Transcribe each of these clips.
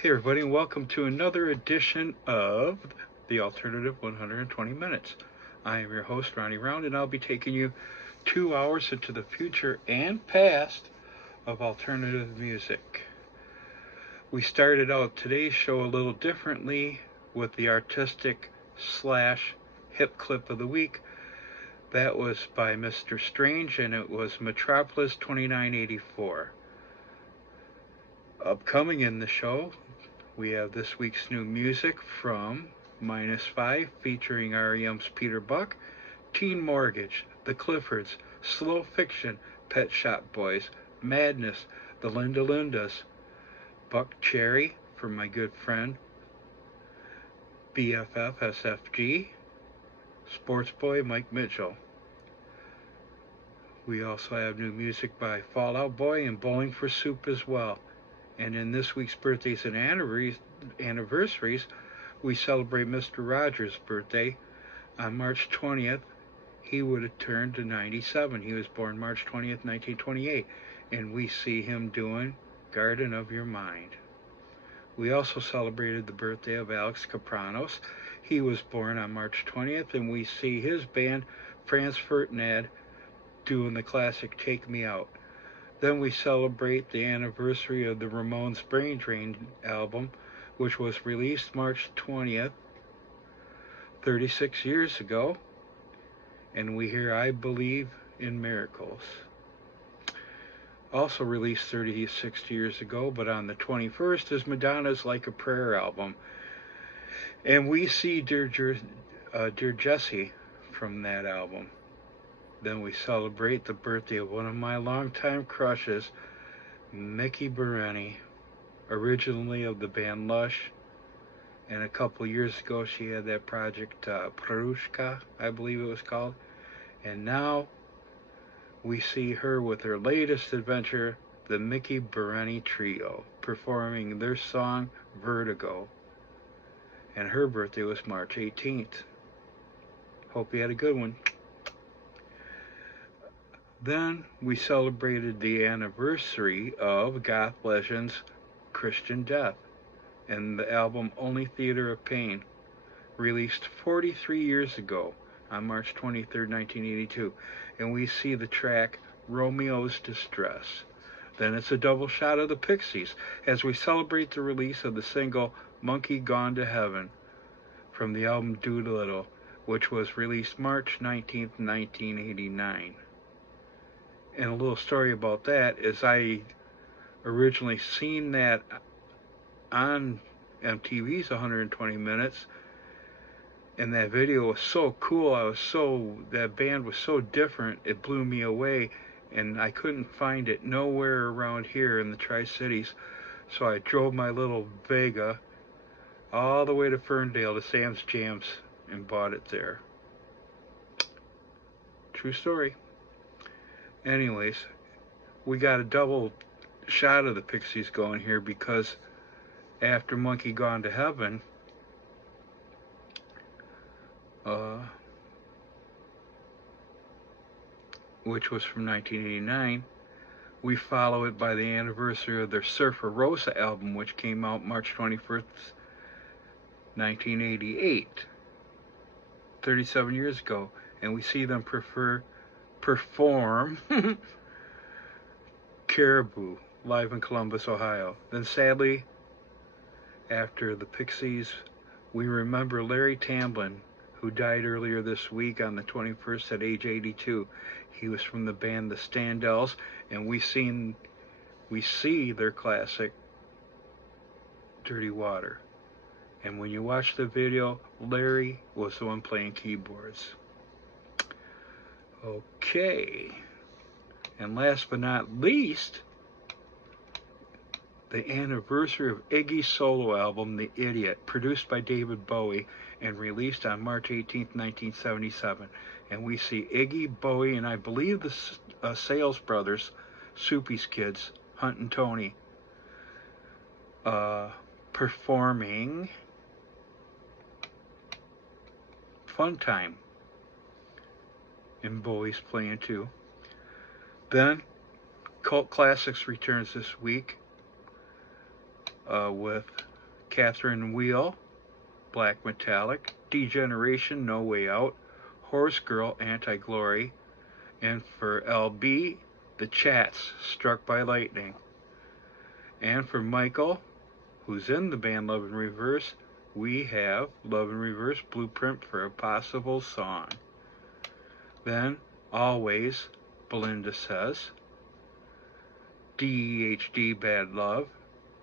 Hey everybody, and welcome to another edition of the Alternative 120 Minutes. I am your host, Ronnie Round, and I'll be taking you 2 hours into the future and past of alternative music. We started out today's show a little differently with the artistic slash hip clip of the week. That was by Mr. Strange, and it was Metropolis 2984. Upcoming in the show, we have this week's new music from -5 featuring REM's Peter Buck, Teen Mortgage, The Cliffords, Slow Fiction, Pet Shop Boys, Madness, The Linda Lindas, Buck Cherry from my good friend BFF SFG, Sports Boy Mike Mitchell. We also have new music by Fall Out Boy and Bowling for Soup as well. And in this week's birthdays and anniversaries, we celebrate Mr. Rogers' birthday on March 20th. He would have turned to 97. He was born March 20th, 1928. And we see him doing Garden of Your Mind. We also celebrated the birthday of Alex Kapranos. He was born on March 20th, and we see his band, Franz Ferdinand, doing the classic Take Me Out. Then we celebrate the anniversary of the Ramones' Brain Drain album, which was released March 20th, 36 years ago. And we hear I Believe in Miracles. Also released 36 years ago, but on the 21st is Madonna's Like a Prayer album. And we see Dear Jessie from that album. Then we celebrate the birthday of one of my longtime crushes, Mickey Bereni, originally of the band Lush, and a couple years ago she had that project Prushka, I believe it was called, and now we see her with her latest adventure, the Mickey Bereni Trio, performing their song Vertigo, and her birthday was March 18th. Hope you had a good one. Then we celebrated the anniversary of goth legends Christian Death and the album Only Theater of Pain, released 43 years ago on March 23, 1982. And we see the track Romeo's Distress. Then it's a double shot of the Pixies as we celebrate the release of the single Monkey Gone to Heaven from the album Doolittle, which was released March 19, 1989. And a little story about that is I originally seen that on MTV's 120 Minutes, and that video was so cool. That band was so different, it blew me away, and I couldn't find it nowhere around here in the Tri-Cities, so I drove my little Vega all the way to Ferndale to Sam's Jams and bought it there. True story. Anyways, we got a double shot of the Pixies going here because after Monkey Gone to Heaven, which was from 1989, we follow it by the anniversary of their Surfer Rosa album, which came out March 21st, 1988, 37 years ago, and we see them perform Caribou live in Columbus, Ohio. Then sadly, after the Pixies, we remember Larry Tamblyn, who died earlier this week on the 21st at age 82. He was from the band The Standells, and we see their classic Dirty Water. And when you watch the video, Larry was the one playing keyboards. Okay. And last but not least, the anniversary of Iggy's solo album, The Idiot, produced by David Bowie and released on March 18, 1977. And we see Iggy, Bowie, and I believe the Sales Brothers, Soupy's kids, Hunt and Tony, performing Fun Time. And Bowie's playing too. Then Cult Classics returns this week. with Catherine Wheel, Black Metallic, Degeneration, No Way Out, Horse Girl, Anti-Glory, and for LB, The Chats, Struck by Lightning. And for Michael, who's in the band Love in Reverse, we have Love in Reverse, Blueprint for a Possible Song. Then, Always, Belinda Says, DEHD, Bad Love,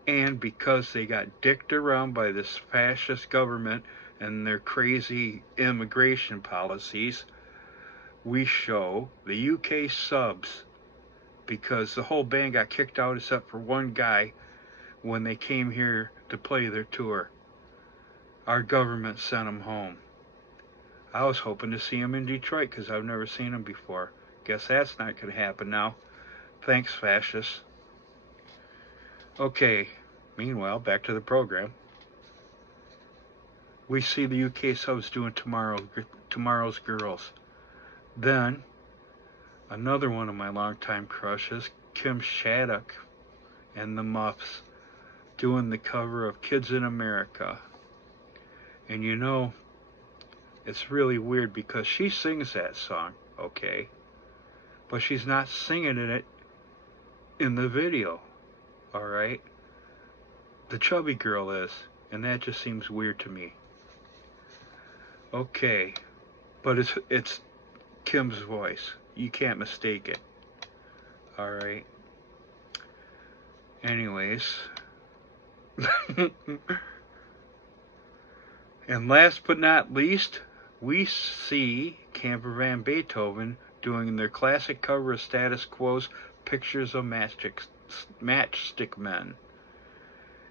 and because they got dicked around by this fascist government and their crazy immigration policies, we show the UK Subs, because the whole band got kicked out except for one guy when they came here to play their tour. Our government sent them home. I was hoping to see them in Detroit because I've never seen them before. Guess that's not going to happen now. Thanks, fascists. Okay, meanwhile, back to the program. We see the UK Subs doing Tomorrow's Girls. Then, another one of my longtime crushes, Kim Shattuck and the Muffs, doing the cover of Kids in America. And you know, it's really weird because she sings that song, okay? But she's not singing it in the video, alright? The chubby girl is, and that just seems weird to me. Okay, but it's Kim's voice. You can't mistake it. Alright. Anyways. And last but not least, we see Camper Van Beethoven doing their classic cover of Status Quo's Pictures of Matchstick Men.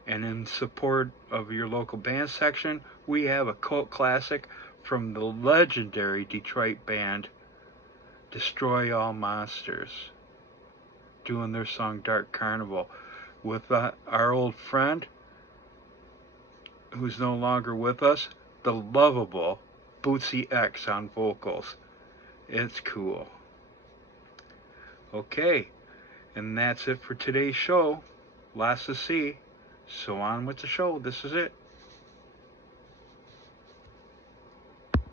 And in support of your local band section, we have a cult classic from the legendary Detroit band Destroy All Monsters, doing their song Dark Carnival with our old friend, who's no longer with us, the lovable Bootsy X on vocals. It's cool. Okay, and that's it for today's show. Lots to see. So on with the show. This is it.